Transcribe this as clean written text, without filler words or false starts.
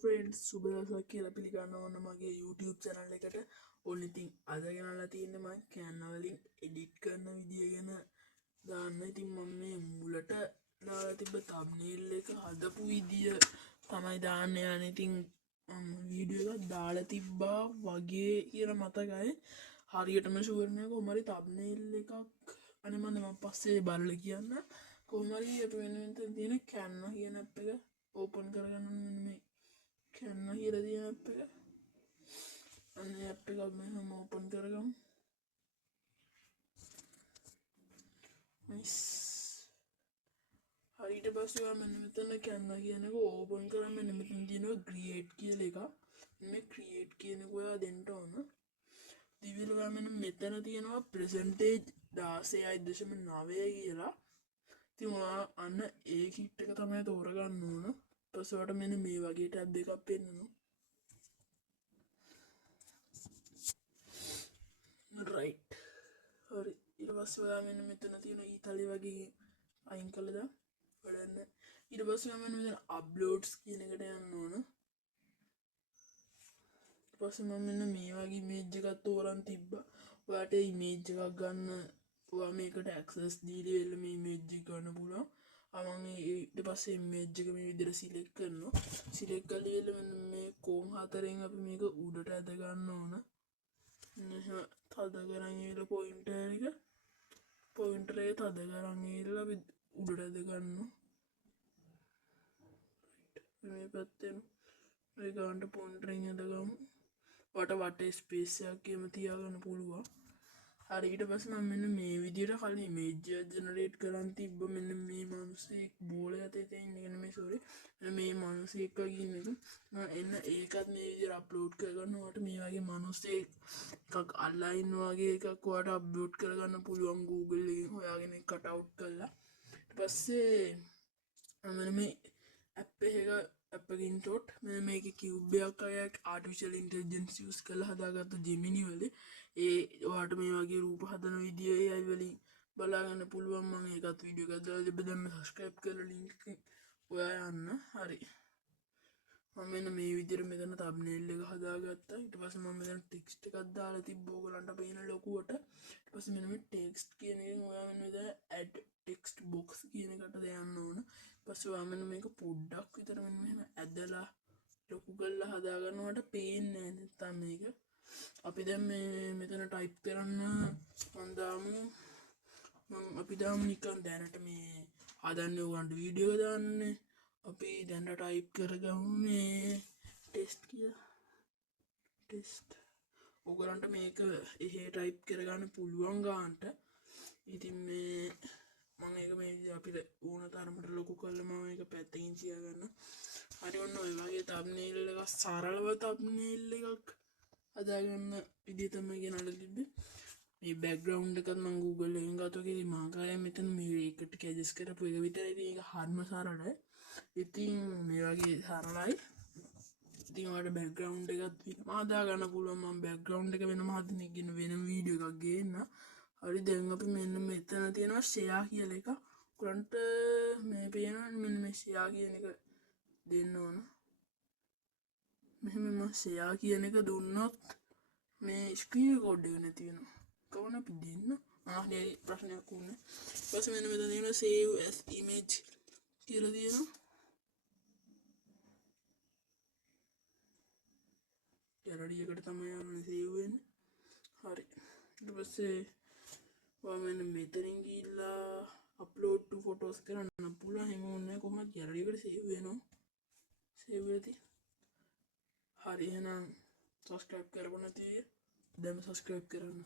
Friends සුබ දවසක් කියලා පිළිගන්න ඕන මගේ YouTube channel එකට. ඔන්න ඉතින් අද ගෙනල්ලා තියෙන්නේ මම Canva වලින් edit කරන විදිය ගැන දාන්න. ඉතින් මම මේ මුලට දාලා තිබ්බ thumbnail එක හදපු විදිය තමයි දාන්න යන්නේ. ඉතින් වීඩියෝ එකක් දාලා තිබ්බා වගේ කියලා මතකයි. හරියටම ෂුවර් නෑ. කොහොම හරි thumbnail එකක් අනේ මම පස්සේ බලලා කියන්න. කොහොම හරි අපි වෙනුවෙන් තියෙන Canva කියන app එක ඕපන් කරගන්න මෙන්න මේ Canva කියලා තියෙන app එක. අනේ app එක මම ඕපන් කරගමු. nice. හරියට පස්සේ මෙන්න මෙතන Canva කියන එක ඕපන් කරාම මෙන්න මෙතන තියෙනවා create කියලා එක. මේ create කියන එක ඔයා දෙන්න ඕන. දිවිලවා මෙන්න මෙතන තියෙනවා percentage 16.9 කියලා. ඉතින් ඔයා අන්න ඒ කිට් එක තමයි තෝරගන්න ඕන. ඊපස්වට මෙන්න මේ වගේ ටැබ් එකක් පෙන්නනවා. right. හරි. ඊට පස්සේ ඔයා මෙන්න මෙතන තියෙන ඊතලි වගේ අයින් කළා දාන්න. වැඩන්න. ඊට පස්සේ ඔයා මෙන්න මෙතන uploads කියන එකට යන්න ඕන. ඊට පස්සේ මම මෙන්න මේ වගේ image එකක් තෝරන් තිබ්බා. ඔයාට image එකක් ගන්න ඔයා මේකට access දීලා වෙල මේ image එක ගන්න පුළුවන්. මම ඊට පස්සේ image එක මේ විදිහට select කරනවා. select කරලා මෙන්න මේ කොම් හතරෙන් අපි මේක උඩට ඇද ගන්න ඕන. තද කරන් ඉල පොයින්ටර් එක තද කරන් ඉල අපි උඩට ඇද ගන්නවා. මේ පැත්තෙන් මේ ගානට පොයින්ටරෙන් ඇදගමු. වටේ ස්පේස් එකක් එහෙම තියාගන්න පුළුවන්. හරි. ඊට පස්සේ මම මෙන්න මේ විදිහට කලින් image එක generate කරන් තිබ්බ මෙන්න මේ මිනිස්සෙක් බෝලේ අතේ තියෙන මේ sorry මේ මිනිස්සෙක් වගේ ඉන්න එක මම එන්න ඒකත් මේ විදිහට අප්ලෝඩ් කරගන්න. ඔයාලට මේ වගේ මිනිස්සෙක් එකක් අල්ලයින් වගේ එකක් ඔයාලට අප්ලෝඩ් කරගන්න පුළුවන් Google එකෙන් හොයාගෙන cut out කරලා. ඊට පස්සේ මම මේ app එකකින් තොට මේක cube එකක් අය artificial intelligence use කරලා හදාගත්ත Gemini වලේ ඒ ඔයාලට මේ වගේ රූප හදන විදිය AI වලින් බලාගන්න පුළුවන්. මම ඒකත් වීඩියෝ එකක් දාලා තිබ්බ. දැන් subscribe කරලා link එක ඔයා යන්න. හරි. මම මෙන්න මේ විදිහට මෙතන thumbnail එක හදාගත්තා. ඊට පස්සේ මම මෙතන text එකක් දාලා තිබ්බ ඕගලන්ට පේන ලොකුවට. ඊට පස්සේ මෙන්න මේ text කියන එකෙන් ඔයා මෙන්න මෙතන add text box කියන එකට යන්න ඕන. ඊට පස්සේ ඔයා මෙන්න මේක පොඩ්ඩක් විතර මෙන්න මෙහෙම ඇදලා ලොකු කරලා හදාගන්නවට පේන්නේ නැහැ නැත්තම් මේක. අපි දැන් මේ මෙතන ටයිප් කරන්න අපි දාමු නිකන් දැනට මේ හදන්නේ උගන්ට වීඩියෝ දාන්නේ. අපි දැන් ටයිප් කරගමු මේ ටෙස්ට් කියලා. ටෙස්ට්. ඔයගලන්ට මේක එහෙ ටයිප් කරගන්න පුළුවන් ගානට. ඉතින් මේ මම ඒක මේ අපිට ඕන තරමට ලොකු කරලා මම මේක පැත්තකින් තියාගන්න. හරි. ඔන්න ඔය වගේ thumbnail එකක් සරලව thumbnail එකක් හදාගන්න විදිය තමයි ගෙනල්ලා තිබ්බේ. මේ background එකත් මම Google එකෙන් ගත්තා. ඉතින් මාකාරය මෙතන මේ එකට adjust කරපු එක විතරයි. ඉතින් ඒක හරිම සරලයි. ඉතින් මේ වගේ සරලයි. ඉතින් ඔයාලට background එකත් වෙනම හදාගන්න පුළුවන්. මම background එක වෙනම හදන එක ගැන වෙනම වීඩියෝ එකක් ගේන්න. හරි. දැන් අපි මෙන්න මෙතන තියෙනවා share කියලා එක. ඔයගලන්ට මේ පේනවා මෙන්න මේ share කියන එක දෙන්න ඕන. මෙහෙම මම share කියන එක දුන්නොත් මේ screen record එක නැති වෙනවා. කොහොමද අපි දෙන්න? හරි. ප්‍රශ්නයක් වුණේ. ඊපස්සේ මෙන්න මෙතන තියෙනවා save as image කියලා තියෙනවා. gallery එකට තමයි යන්නේ save වෙන්නේ. හරි. ඊට පස්සේ ඔයා මෙන්න මෙතනින් ගිහිල්ලා upload to photos කරන්න පුළුවන්. එහෙම ඕනේ කොහොමද gallery එකට save වෙනවා. save වෙලා හරි. එහෙනම් subscribe කරපො නැති දැන් subscribe කරන්න.